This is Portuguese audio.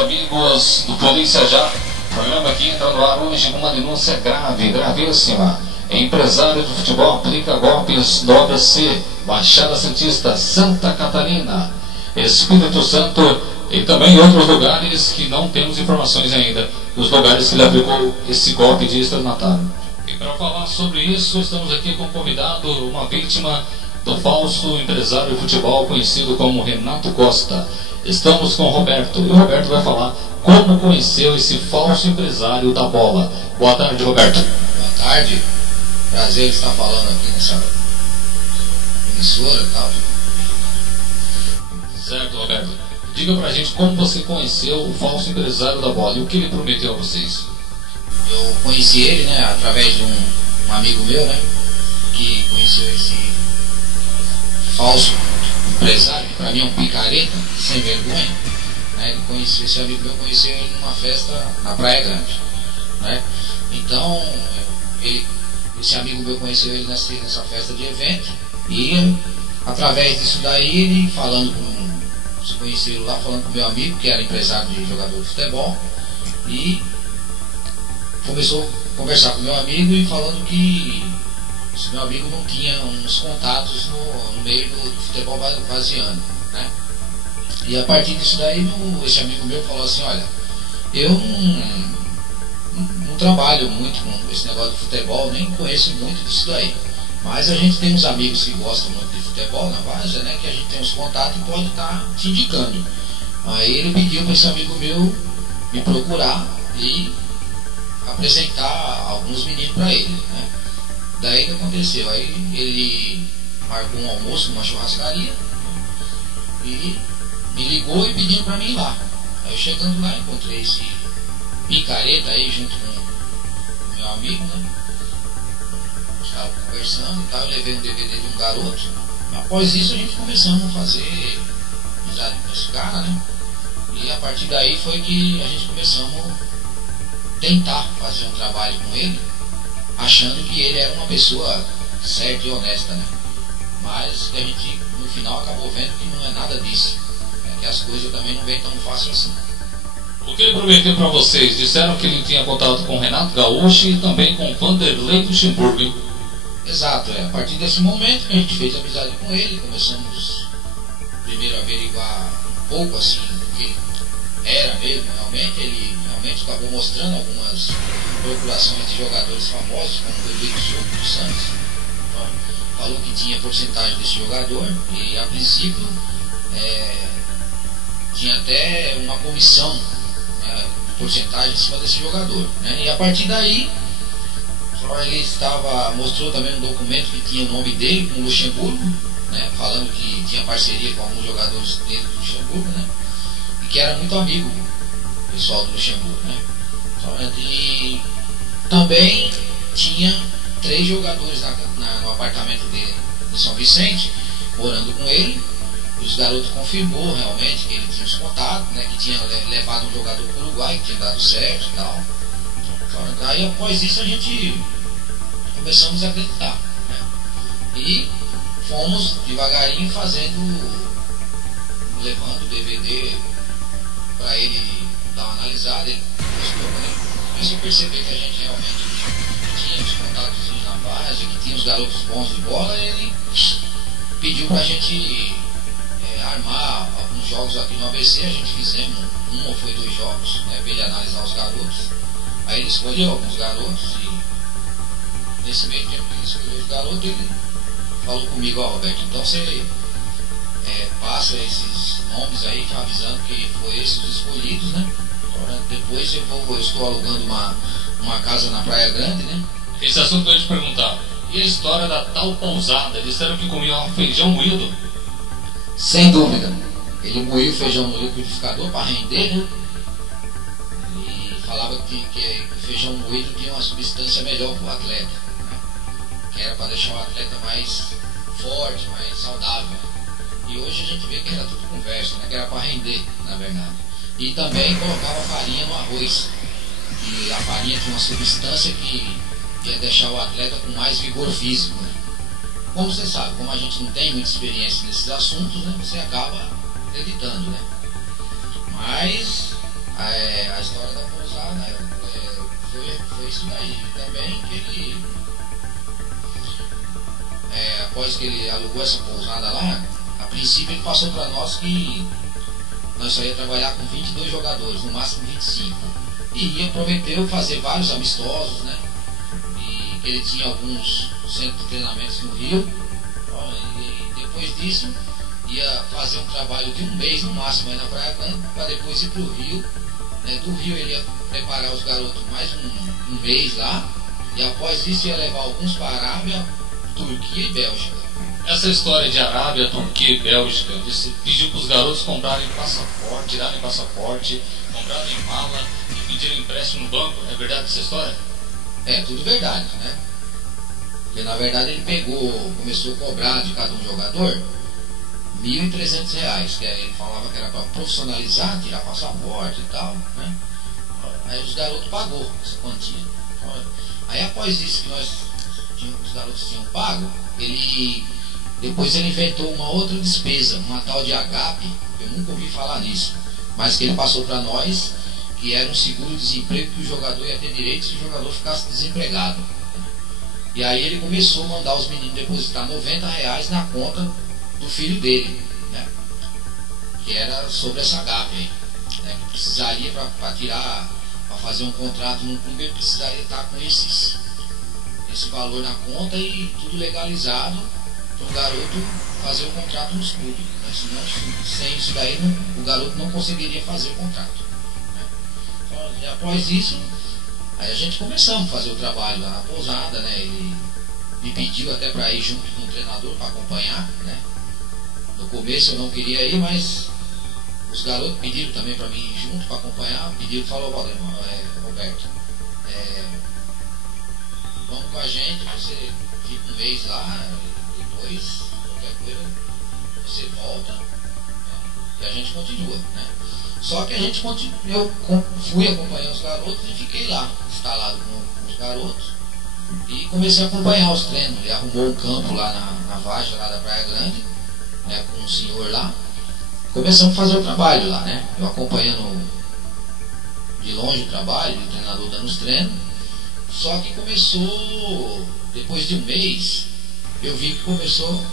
amigos do Polícia Já. O programa aqui entra no ar hoje com uma denúncia grave, gravíssima. Empresário de futebol aplica golpes no ABC, Baixada Santista, Santa Catarina, Espírito Santo e também outros lugares que não temos informações ainda dos lugares que ele aplicou esse golpe de estelionatário. E para falar sobre isso, estamos aqui com um convidado, uma vítima do falso empresário de futebol conhecido como Renato Costa. Estamos com o Roberto, e o Roberto vai falar como conheceu esse falso empresário da bola. Boa tarde, Roberto. Boa tarde, prazer em estar falando aqui nessa emissora e tal. Certo, Roberto. Diga pra gente como você conheceu o falso empresário da bola e o que ele prometeu a vocês. Eu conheci ele, né, através de um amigo meu, né, que conheceu esse falso empresário, que pra mim é um picareta, sem vergonha, né. Esse amigo meu conheceu ele numa festa na Praia Grande, né. Então, esse amigo meu conheceu ele nessa festa de evento e através disso daí ele se conheceram lá falando com meu amigo, que era empresário de jogador de futebol, e começou a conversar com meu amigo e falando que esse meu amigo não tinha uns contatos no meio do futebol vaziano, né? E a partir disso daí esse amigo meu falou assim: olha, eu não trabalho muito com esse negócio de futebol, nem conheço muito disso daí, mas a gente tem uns amigos que gostam muito de futebol na várzea, né, que a gente tem uns contatos e pode estar te indicando. Aí ele pediu para esse amigo meu me procurar e apresentar alguns meninos para ele, né. Daí o que aconteceu? Aí ele marcou um almoço numa churrascaria e me ligou e pediu para mim ir lá. Aí chegando lá encontrei esse picareta aí junto com o meu amigo, né. Estava conversando e tal, eu levei um DVD de um garoto. Após isso a gente começamos a fazer amizade com esse cara, né? E a partir daí foi que a gente começamos a tentar fazer um trabalho com ele, achando que ele era uma pessoa certa e honesta, né? Mas a gente no final acabou vendo que não é nada disso, né? Que as coisas também não vêm tão fácil assim. O que ele prometeu para vocês? Disseram que ele tinha contato com Renato Gaúcho e também com Vanderlei Luxemburgo, hein? Exato, a partir desse momento que a gente fez amizade com ele, começamos primeiro a averiguar um pouco assim do que era mesmo realmente. Ele realmente acabou mostrando algumas procurações de jogadores famosos, como o Rodrigo Souto do Santos. Falou que tinha porcentagem desse jogador e a princípio tinha até uma comissão, né, de porcentagem em cima desse jogador, né? E a partir daí ele mostrou também um documento que tinha o nome dele com o Luxemburgo, né, falando que tinha parceria com alguns jogadores dele do Luxemburgo, né, e que era muito amigo pessoal do Luxemburgo, né. E também tinha 3 jogadores no apartamento dele em São Vicente, morando com ele. Os garotos confirmou realmente que ele tinha os contatos, né, que tinha levado um jogador para o Uruguai, que tinha dado certo e tal. Aí após isso a gente começamos a acreditar, né? E fomos devagarinho levando o DVD para ele dar uma analisada. Ele gostou, né? Começou a perceber que a gente realmente tinha os contatos na base, que tinha os garotos bons de bola. Ele pediu para a gente armar alguns jogos aqui no ABC. A gente fizemos 1 ou foi 2 jogos, né, para ele analisar os garotos. Aí ele escolheu alguns garotos e nesse meio tempo que ele escolheu os garotos, ele falou comigo: ó, Roberto, então você passa esses nomes aí, avisando que foi esses os escolhidos, né? Agora, depois eu estou alugando uma casa na Praia Grande, né? Esse assunto eu ia te perguntar. E a história da tal pousada? Disseram que comia um feijão moído? Sem dúvida. Ele moía o feijão no liquidificador para render, né? Falava que o feijão moído tinha uma substância melhor para o atleta, né? Que era para deixar o atleta mais forte, mais saudável. E hoje a gente vê que era tudo conversa, né? Que era para render, na verdade. E também colocava farinha no arroz. E a farinha tinha uma substância que ia deixar o atleta com mais vigor físico, né? Como você sabe, como a gente não tem muita experiência nesses assuntos, né? Você acaba acreditando, né? Mas A história da pousada foi isso daí. Também que ele, após que ele alugou essa pousada lá, a princípio ele passou para nós que nós só ia trabalhar com 22 jogadores, no máximo 25. E prometeu fazer vários amistosos, né? E que ele tinha alguns centros de treinamentos no Rio. E depois disso ia fazer um trabalho de um mês no máximo aí na Praia Grande, para depois ir para o Rio. Do Rio ele ia preparar os garotos mais um mês lá, e após isso ia levar alguns para a Arábia, Turquia e Bélgica. Essa história de Arábia, Turquia e Bélgica, você pediu para os garotos comprarem passaporte, tirarem passaporte, comprarem mala e pedirem empréstimo no banco, é verdade essa história? É, tudo verdade, né? Porque na verdade ele começou a cobrar de cada um jogador R$1.300, que ele falava que era para profissionalizar, tirar passaporte e tal, né? Aí os garotos pagou essa quantia. Aí após isso que os garotos tinham pago, depois ele inventou uma outra despesa, uma tal de AGAP, eu nunca ouvi falar nisso, mas que ele passou para nós, que era um seguro-desemprego que o jogador ia ter direito se o jogador ficasse desempregado. E aí ele começou a mandar os meninos depositar R$90 na conta do filho dele, né? Que era sobre essa GAP aí, né? Que precisaria para fazer um contrato no clube, ele precisaria estar com esse valor na conta e tudo legalizado para o garoto fazer o contrato nos clubes, né? Senão, sem isso daí o garoto não conseguiria fazer o contrato, né? Então, e após isso, aí a gente começamos a fazer o trabalho lá na pousada, né? Ele me pediu até para ir junto com o treinador para acompanhar, né? No começo eu não queria ir, mas os garotos pediram também para mim ir junto para acompanhar. Falou, Roberto, vamos com a gente, você fica um mês lá, depois, qualquer coisa, você volta, né? E a gente continua, né? Só que eu fui acompanhar os garotos e fiquei lá, instalado com os garotos, e comecei a acompanhar os treinos. Ele arrumou um campo lá na Vargem, lá da Praia Grande, né, com um senhor lá. Começamos a fazer o trabalho lá, né? Eu acompanhando de longe o trabalho, o treinador dando os treinos. Só que começou, depois de um mês, eu vi que começou